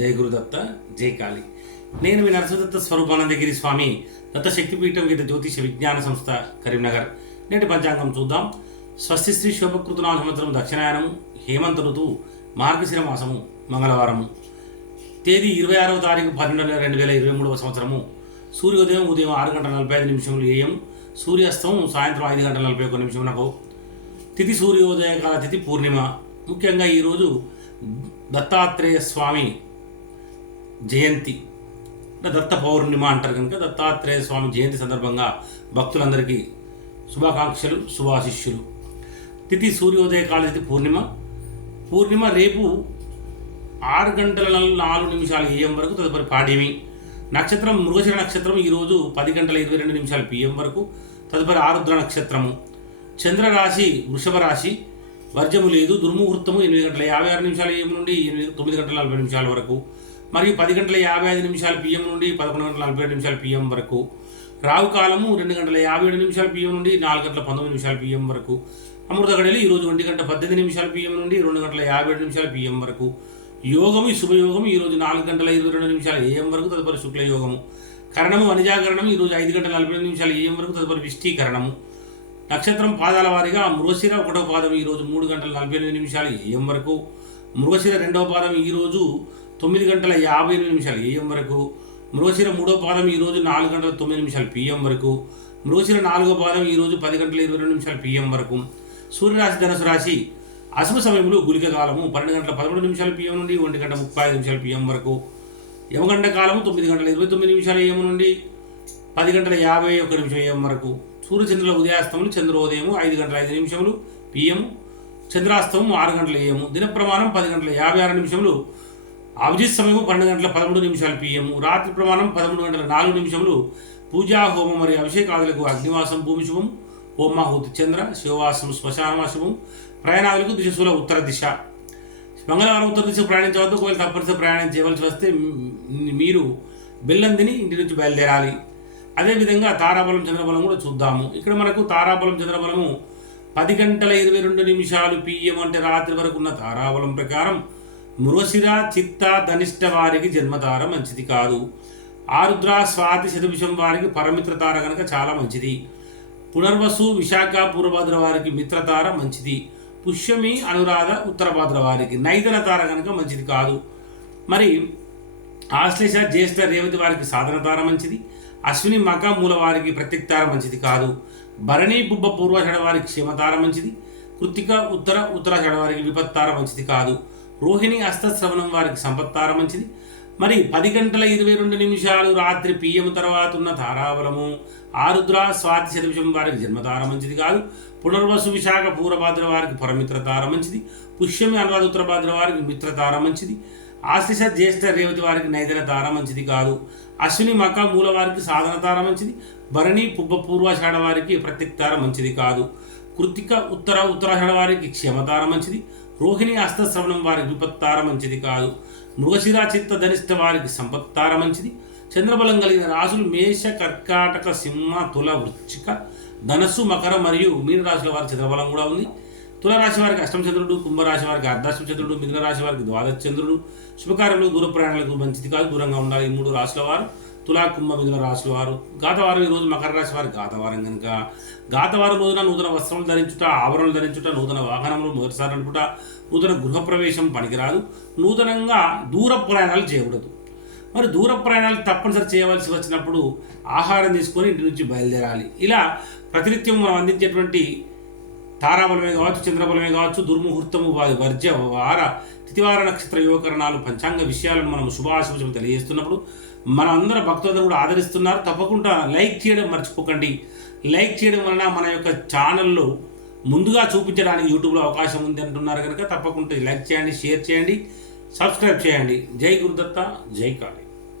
జై గురుదత్త జై కాళి. నేను మీ నరసదత్త స్వరూపానందగిరి స్వామి దత్త శక్తిపీఠం వివిధ జ్యోతిష విజ్ఞాన సంస్థ కరీంనగర్. నేటి పంచాంగం చూద్దాం. స్వస్తి శ్రీ శోభకృతనామ సంవత్సరం దక్షిణాయనము హేమంత ఋతువు మార్గశిర మాసము మంగళవారము. తేదీ ఇరవై ఆరవ తారీఖు పన్నెండు నెల రెండు వేల ఇరవై మూడవ సంవత్సరము. సూర్యోదయం ఉదయం ఆరు గంటల నలభై ఐదు నిమిషములు ఏఎం సూర్యాస్తం సాయంత్రం ఐదు గంటల నలభై ఒక్క నిమిషములకు తిథి సూర్యోదయ కాల తిథి పూర్ణిమ. ముఖ్యంగా ఈరోజు దత్తాత్రేయ స్వామి జయంతి. దత్త పౌర్ణిమ అంటారు కనుక దత్తాత్రేయ స్వామి జయంతి సందర్భంగా భక్తులందరికీ శుభాకాంక్షలు శుభాశిష్యులు. తిథి సూర్యోదయ కాలేది పూర్ణిమ. పూర్ణిమ రేపు ఆరు గంటల నాలుగు నిమిషాలు ఏఎం వరకు తదుపరి పాడ్యమి. నక్షత్రం మృగశిర నక్షత్రం ఈరోజు పది గంటల ఇరవై రెండు నిమిషాలు పిఎం వరకు తదుపరి ఆరుద్ర నక్షత్రము. చంద్రరాశి వృషభ రాశి. వర్జము లేదు దుర్ముహూర్తము ఎనిమిది గంటల యాభై ఆరు నిమిషాల ఏఎం నుండి ఎనిమిది తొమ్మిది గంటల నలభై నిమిషాల వరకు. మరియు పది గంటల యాభై ఐదు నిమిషాల పిఎం నుండి పదకొండు గంటల నలభై ఏడు నిమిషాల పిఎం వరకు. రావు కాలము రెండు గంటల యాభై ఏడు నిమిషాల పిఎం నుండి నాలుగు గంటల పంతొమ్మిది నిమిషాల పిఎం వరకు. అమృత ఈరోజు ఒంటి గంట పద్దెనిమిది నిమిషాల పిఎం నుండి రెండు గంటల యాభై ఏడు నిమిషాల పిఎం వరకు. యోగము శుభయోగము ఈరోజు నాలుగు గంటల ఇరవై రెండు నిమిషాల ఏఎం వరకు తదుపరి శుక్ల యోగము కరణము వనిజాకరణం ఈరోజు ఐదు గంటల నలభై రెండు నిమిషాల ఏఎం వరకు తదుపరి విష్టీకరణము నక్షత్రం పాదాల వారీగా మృగశిర ఒకటో పాదం ఈరోజు మూడు గంటల నలభై ఎనిమిది నిమిషాలు ఏఎం వరకు. మృగశిర రెండవ పాదం ఈరోజు తొమ్మిది గంటల యాభై ఎనిమిది నిమిషాలు ఏఎం వరకు. మృగశిర మూడో పాదం ఈరోజు నాలుగు గంటల తొమ్మిది నిమిషాలు పిఎం వరకు. మృగశిర నాలుగో పాదం ఈరోజు పది గంటల ఇరవై రెండు నిమిషాలు పిఎం వరకు. సూర్యరాశి ధనుసు రాశి అశుభ సమయంలో గుళిక కాలము పన్నెండు గంటల పదమూడు నిమిషాల పిఎం నుండి ఒంటి గంట ముప్పై ఐదు నిమిషాల పిఎం వరకు. యమగంట కాలము తొమ్మిది గంటల ఇరవై తొమ్మిది నిమిషాల ఏఎం నుండి పది గంటల యాభై ఒక్క నిమిషం ఏఎం వరకు. సూర్యచంద్రుల ఉదయాస్తములు చంద్రోదయము ఐదు గంటల ఐదు నిమిషములు పిఎం చంద్రాస్తమం ఆరు గంటల ఏఎం. దిన ప్రమాణం పది గంటల యాభై ఆరు నిమిషములు. అభిజిత్ సమయము పన్నెండు గంటల పదమూడు నిమిషాలు పిఎం రాత్రి ప్రమాణం పదమూడు గంటల నాలుగు నిమిషములు. పూజా హోమం మరియు అభిషేకాదులకు అగ్నివాసం భూమి శుభం. హోమాహుతి చంద్ర శివవాసం శ్మశానవాసము ప్రయాణాలకు దిశశూల ఉత్తర దిశ. మంగళవారం ఉత్తర దిశ ప్రయాణించవద్దు ఒకవేళ తప్పనిసరి ప్రయాణం చేయవలసి వస్తే మీరు బెల్లం తిని ఇంటి నుంచి బయలుదేరాలి. అదేవిధంగా తారాబలం చంద్రబలం కూడా చూద్దాము. ఇక్కడ మనకు తారాబలం చంద్రబలము పది గంటల ఇరవై రెండు నిమిషాలు పిఎం అంటే రాత్రి వరకు ఉన్న తారాబలం ప్రకారం మృగశిర చిత్త ధనిష్ట వారికి జన్మతార మంచిది కాదు. ఆరుద్ర స్వాతి శతభిషం వారికి పరమిత్ర తార కనుక చాలా మంచిది. పునర్వసు విశాఖ పూర్వభద్ర వారికి మిత్రతార మంచిది. పుష్యమి అనురాధ ఉత్తరభద్ర వారికి నైదన తార కనుక మంచిది కాదు. మరి ఆశ్లేష జ్యేష్ఠ రేవతి వారికి సాధన తార మంచిది. అశ్విని మక మూల వారికి ప్రత్యక్తార మంచిది కాదు. భరణి బుబ్బ పూర్వషడ వారికి క్షేమతార మంచిది. కృత్తిక ఉత్తర ఉత్తరాషాఢ వారికి విపత్తార మంచిది కాదు. రోహిణి హస్తశ్రవణం వారికి సంపత్తార మంచిది మరి పది గంటల ఇరవై రెండు నిమిషాలు రాత్రి పిఎం తర్వాత ఉన్న తారాబలము ఆరుద్ర స్వాతి శతవిషం వారికి జన్మతార మంచిది కాదు. పునర్వసు విశాఖ పూర్వభాద్ర వారికి పరమిత్ర తార మంచిది పుష్యమి అనురాధ ఉత్తరభాద్ర వారికి మిత్రతార మంచిది ఆశ్లిష జ్యేష్ఠ రేవతి వారికి నైదన తార మంచిది కాదు. అశ్విని మక మూల వారికి సాధన తార మంచిది భరణి పుబ్బ పూర్వాషాఢ వారికి ప్రత్యక్తార మంచిది కాదు. కృతిక ఉత్తర ఉత్తరాషాఢ వారికి క్షమతార మంచిది రోహిణి హస్తశ్రవణం వారికి విపత్తార మంచిది కాదు. మృగశిరా చిత్త ధనిష్ట వారికి సంపత్తార మంచిది. చంద్రబలం కలిగిన రాసులు మేష కర్కాటక సింహ తుల వృచ్చిక ధనస్సు మకర మరియు మీనరాశుల వారి చంద్రబలం కూడా ఉంది. తులరాశి వారికి అష్టమ చంద్రుడు కుంభరాశి వారికి అర్ధాష్టమ చంద్రుడు మిథున రాశి వారికి ద్వాదశ చంద్రుడు. శుభకార్యములు దూర ప్రయాణాలకు మంచిది కాదు దూరంగా ఉండాలి ఈ మూడు రాశుల వారు. తులా కుంభ మిథున రాశుల వారు గాతవారం ఈరోజు రోజు మకర రాశి వారి గాతవారం కనుక గాతవారం రోజున నూతన వస్త్రములు ధరించుట ఆభరణలు ధరించుట నూతన వాహనములు మొదటిసారి నడుపుట నూతన గృహప్రవేశం పనికిరాదు. నూతనంగా దూర ప్రయాణాలు చేయకూడదు. మరి దూర ప్రయాణాలు తప్పనిసరి చేయవలసి వచ్చినప్పుడు ఆహారం తీసుకొని ఇంటి నుంచి బయలుదేరాలి. ఇలా ప్రతినిత్యం మనం అందించేటువంటి తారాబలమే కావచ్చు చంద్రబలమే కావచ్చు దుర్ముహూర్తము వారి వర్జ వార తితివార నక్షత్ర యువకరణాలు పంచాంగ విషయాలను మనం శుభాశుభం తెలియజేస్తున్నప్పుడు మన అందరం భక్తులందరూ కూడా ఆదరిస్తున్నారు. తప్పకుండా లైక్ చేయడం మర్చిపోకండి. లైక్ చేయడం వలన మన యొక్క ఛానల్లో ముందుగా చూపించడానికి యూట్యూబ్లో అవకాశం ఉంది అంటున్నారు కనుక తప్పకుండా లైక్ చేయండి షేర్ చేయండి సబ్స్క్రైబ్ చేయండి. జై గురుదత్త జై కాళీ.